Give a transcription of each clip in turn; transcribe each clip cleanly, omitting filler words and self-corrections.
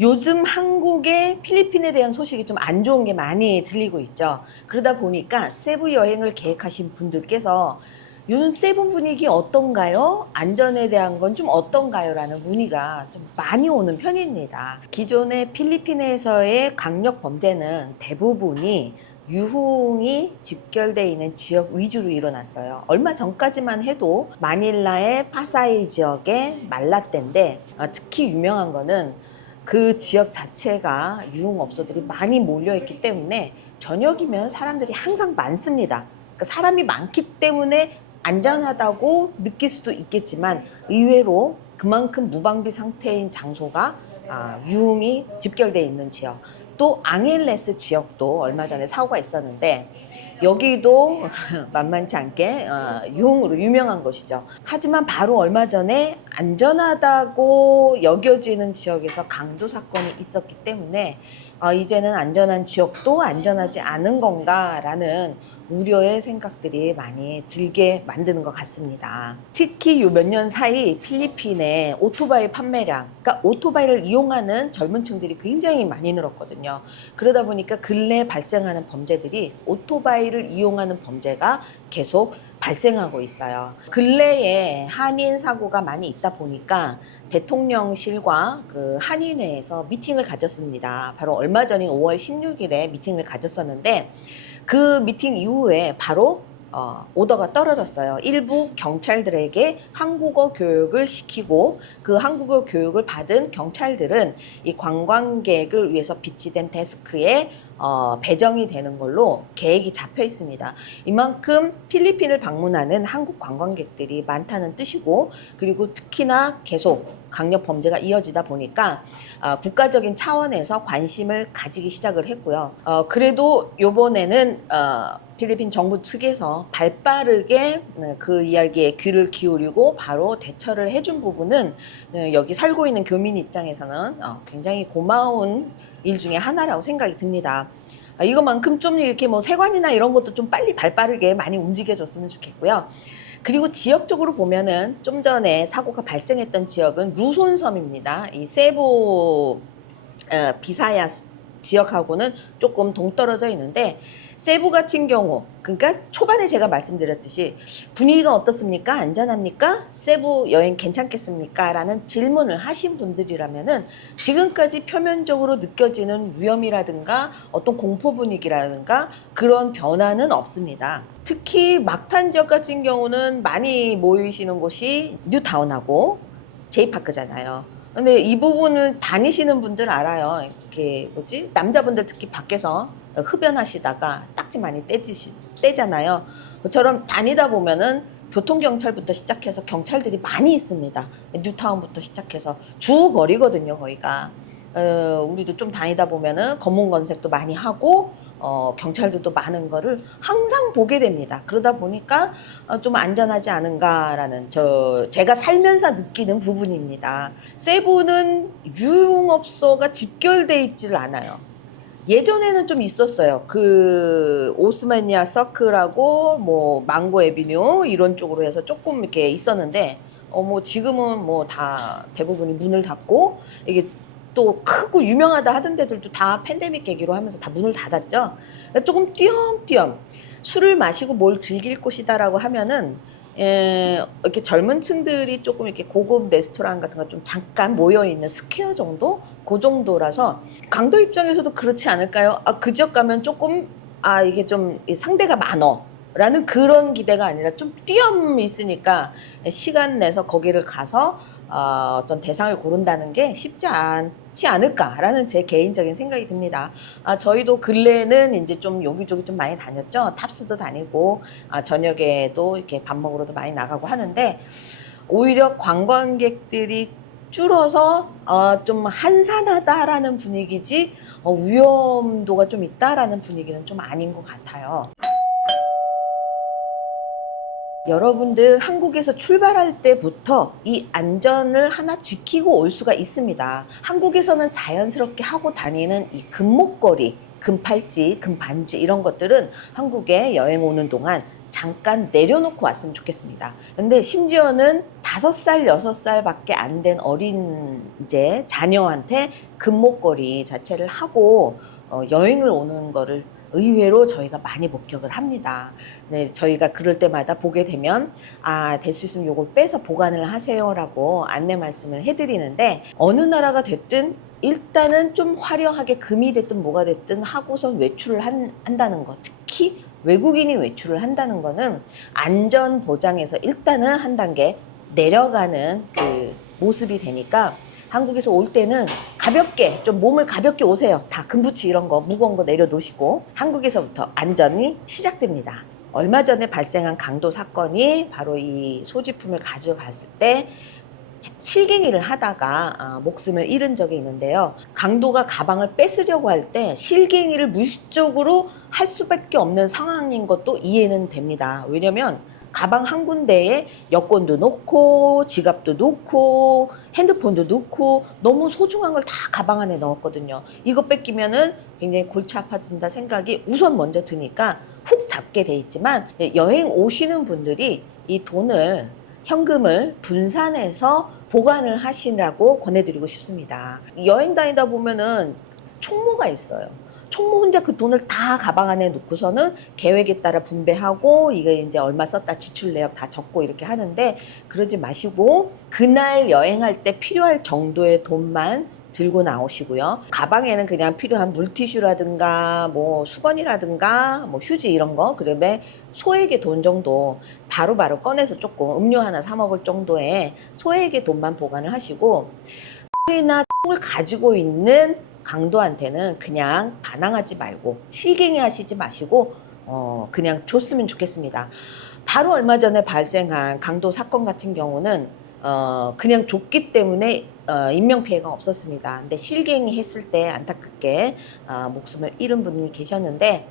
요즘 한국에 필리핀에 대한 소식이 좀 안 좋은 게 많이 들리고 있죠. 그러다 보니까 세부 여행을 계획하신 분들께서 요즘 세부 분위기 어떤가요? 안전에 대한 건 좀 어떤가요? 라는 문의가 좀 많이 오는 편입니다. 기존의 필리핀에서의 강력 범죄는 대부분이 유흥이 집결되어 있는 지역 위주로 일어났어요. 얼마 전까지만 해도 마닐라의 파사이 지역의 말라떼인데 특히 유명한 거는 그 지역 자체가 유흥업소들이 많이 몰려있기 때문에 저녁이면 사람들이 항상 많습니다. 그러니까 사람이 많기 때문에 안전하다고 느낄 수도 있겠지만 의외로 그만큼 무방비 상태인 장소가 유흥이 집결되어 있는 지역, 또 앙헬레스 지역도 얼마 전에 사고가 있었는데 여기도 만만치 않게 유흥으로 유명한 곳이죠. 하지만 바로 얼마 전에 안전하다고 여겨지는 지역에서 강도 사건이 있었기 때문에 이제는 안전한 지역도 안전하지 않은 건가라는 우려의 생각들이 많이 들게 만드는 것 같습니다. 특히 요 몇 년 사이 필리핀의 오토바이 판매량, 그러니까 오토바이를 이용하는 젊은 층들이 굉장히 많이 늘었거든요. 그러다 보니까 근래 발생하는 범죄들이 오토바이를 이용하는 범죄가 계속 발생하고 있어요. 근래에 한인 사고가 많이 있다 보니까 대통령실과 그 한인회에서 미팅을 가졌습니다. 바로 얼마 전인 5월 16일에 미팅을 가졌었는데 그 미팅 이후에 바로 오더가 떨어졌어요. 일부 경찰들에게 한국어 교육을 시키고 그 한국어 교육을 받은 경찰들은 이 관광객을 위해서 비치된 데스크에 배정이 되는 걸로 계획이 잡혀 있습니다. 이만큼 필리핀을 방문하는 한국 관광객들이 많다는 뜻이고, 그리고 특히나 계속 강력 범죄가 이어지다 보니까 국가적인 차원에서 관심을 가지기 시작을 했고요. 그래도 이번에는 필리핀 정부 측에서 발빠르게 그 이야기에 귀를 기울이고 바로 대처를 해준 부분은 여기 살고 있는 교민 입장에서는 굉장히 고마운 일 중에 하나라고 생각이 듭니다. 이것만큼 좀 이렇게 뭐 세관이나 이런 것도 좀 빨리 발빠르게 많이 움직여줬으면 좋겠고요. 그리고 지역적으로 보면은 좀 전에 사고가 발생했던 지역은 루손섬입니다. 이 세부 비사야 지역하고는 조금 동떨어져 있는데 세부 같은 경우, 그러니까 초반에 제가 말씀드렸듯이 분위기가 어떻습니까? 안전합니까? 세부 여행 괜찮겠습니까? 라는 질문을 하신 분들이라면은 지금까지 표면적으로 느껴지는 위험이라든가 어떤 공포 분위기라든가 그런 변화는 없습니다. 특히 막탄 지역 같은 경우는 많이 모이시는 곳이 뉴타운하고 제이파크잖아요. 근데 이 부분을 다니시는 분들 알아요. 이렇게 뭐지? 남자분들 특히 밖에서 흡연하시다가 딱지 많이 떼잖아요. 그처럼 다니다 보면은 교통경찰부터 시작해서 경찰들이 많이 있습니다. 뉴타운부터 시작해서 주 거리거든요, 거기가. 우리도 좀 다니다 보면은 검은 건색도 많이 하고 경찰들도 많은 거를 항상 보게 됩니다. 그러다 보니까 좀 안전하지 않은가라는 제가 살면서 느끼는 부분입니다. 세부는 유흥업소가 집결돼 있지를 않아요. 예전에는 좀 있었어요. 그 오스마니아 서클하고 뭐 망고 에비뉴 이런 쪽으로 해서 조금 이렇게 있었는데 뭐 지금은 뭐 다 대부분이 문을 닫고 이게 또 크고 유명하다 하던 데들도 다 팬데믹 계기로 하면서 다 문을 닫았죠. 그러니까 조금 띄엄띄엄 술을 마시고 뭘 즐길 곳이다라고 하면은 이렇게 젊은 층들이 조금 이렇게 고급 레스토랑 같은 거 좀 잠깐 모여 있는 스퀘어 정도? 그 정도라서 강도 입장에서도 그렇지 않을까요? 그 지역 가면 조금 이게 좀 상대가 많어 라는 그런 기대가 아니라 좀 띄엄 있으니까 시간 내서 거기를 가서 어떤 대상을 고른다는 게 쉽지 않지 않을까라는 제 개인적인 생각이 듭니다. 저희도 근래에는 이제 좀 여기저기 좀 많이 다녔죠. 탑스도 다니고 저녁에도 이렇게 밥 먹으러도 많이 나가고 하는데 오히려 관광객들이 줄어서 좀 한산하다라는 분위기지 위험도가 좀 있다라는 분위기는 좀 아닌 것 같아요. 여러분들 한국에서 출발할 때부터 이 안전을 하나 지키고 올 수가 있습니다. 한국에서는 자연스럽게 하고 다니는 이 금목걸이, 금팔찌, 금반지 이런 것들은 한국에 여행 오는 동안 잠깐 내려놓고 왔으면 좋겠습니다. 근데 심지어는 5살, 6살 밖에 안 된 어린 이제 자녀한테 금목걸이 자체를 하고 여행을 오는 거를 의외로 저희가 많이 목격을 합니다. 네, 저희가 그럴 때마다 보게 되면 될 수 있으면 요걸 빼서 보관을 하세요라고 안내 말씀을 해드리는데, 어느 나라가 됐든 일단은 좀 화려하게 금이 됐든 뭐가 됐든 하고서 외출을 한다는 거, 특히 외국인이 외출을 한다는 거는 안전 보장에서 일단은 한 단계 내려가는 그 모습이 되니까, 한국에서 올 때는 가볍게 좀 몸을 가볍게 오세요. 다 금부치 이런 거 무거운 거 내려놓으시고 한국에서부터 안전이 시작됩니다. 얼마 전에 발생한 강도 사건이 바로 이 소지품을 가져갔을 때 실갱이를 하다가 목숨을 잃은 적이 있는데요. 강도가 가방을 뺏으려고 할 때 실갱이를 무의식적으로 할 수밖에 없는 상황인 것도 이해는 됩니다. 왜냐면 가방 한 군데에 여권도 놓고 지갑도 놓고 핸드폰도 놓고 너무 소중한 걸 다 가방 안에 넣었거든요. 이거 뺏기면은 굉장히 골치 아파진다 생각이 우선 먼저 드니까 훅 잡게 돼 있지만, 여행 오시는 분들이 이 돈을, 현금을 분산해서 보관을 하시라고 권해드리고 싶습니다. 여행 다니다 보면은 총무가 있어요. 총무 혼자 그 돈을 다 가방 안에 놓고서는 계획에 따라 분배하고 이거 이제 얼마 썼다 지출 내역 다 적고 이렇게 하는데, 그러지 마시고 그날 여행할 때 필요할 정도의 돈만 들고 나오시고요. 가방에는 그냥 필요한 물티슈라든가 뭐 수건이라든가 뭐 휴지 이런 거, 그다음에 소액의 돈 정도 바로바로 꺼내서 조금 음료 하나 사 먹을 정도의 소액의 돈만 보관을 하시고, 나 총을 가지고 있는 강도한테는 그냥 반항하지 말고 실갱이 하시지 마시고 그냥 줬으면 좋겠습니다. 바로 얼마 전에 발생한 강도 사건 같은 경우는 그냥 줬기 때문에 인명피해가 없었습니다. 근데 실갱이 했을 때 안타깝게 목숨을 잃은 분이 계셨는데,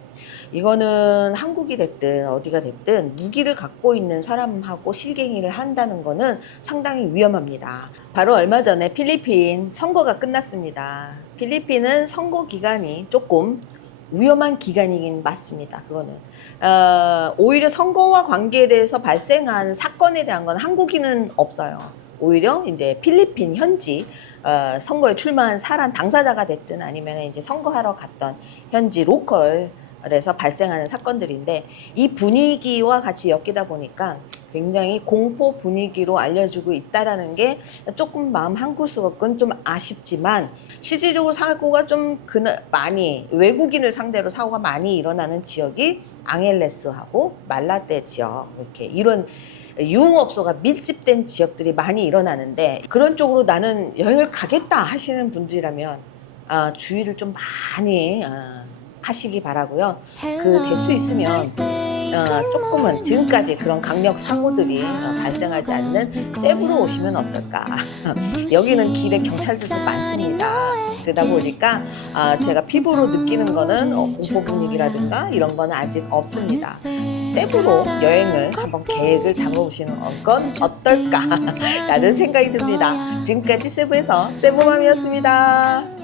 이거는 한국이 됐든 어디가 됐든 무기를 갖고 있는 사람하고 실갱이를 한다는 거는 상당히 위험합니다. 바로 얼마 전에 필리핀 선거가 끝났습니다. 필리핀은 선거 기간이 조금 위험한 기간이긴 맞습니다. 그거는 오히려 선거와 관계돼서 발생한 사건에 대한 건 한국인은 없어요. 오히려 이제 필리핀 현지 선거에 출마한 사람 당사자가 됐든 아니면 이제 선거하러 갔던 현지 로컬에서 발생하는 사건들인데, 이 분위기와 같이 엮이다 보니까 굉장히 공포 분위기로 알려지고 있다라는 게 조금 마음 한구석은 좀 아쉽지만, 실질적으로 사고가 좀 많이, 외국인을 상대로 사고가 많이 일어나는 지역이 앙헬레스하고 말라떼 지역, 이렇게 이런 유흥업소가 밀집된 지역들이 많이 일어나는데, 그런 쪽으로 나는 여행을 가겠다 하시는 분들이라면 주의를 좀 많이 하시기 바라고요. 될 수 있으면 조금은 지금까지 그런 강력 사고들이 발생하지 않는 세부로 오시면 어떨까. 여기는 길에 경찰들도 많습니다. 그러다 보니까 제가 피부로 느끼는 거는 공포 분위기라든가 이런 거는 아직 없습니다. 세부로 여행을 한번 계획을 잡아보시는 건 어떨까 라는 생각이 듭니다. 지금까지 세부에서 세부맘이었습니다.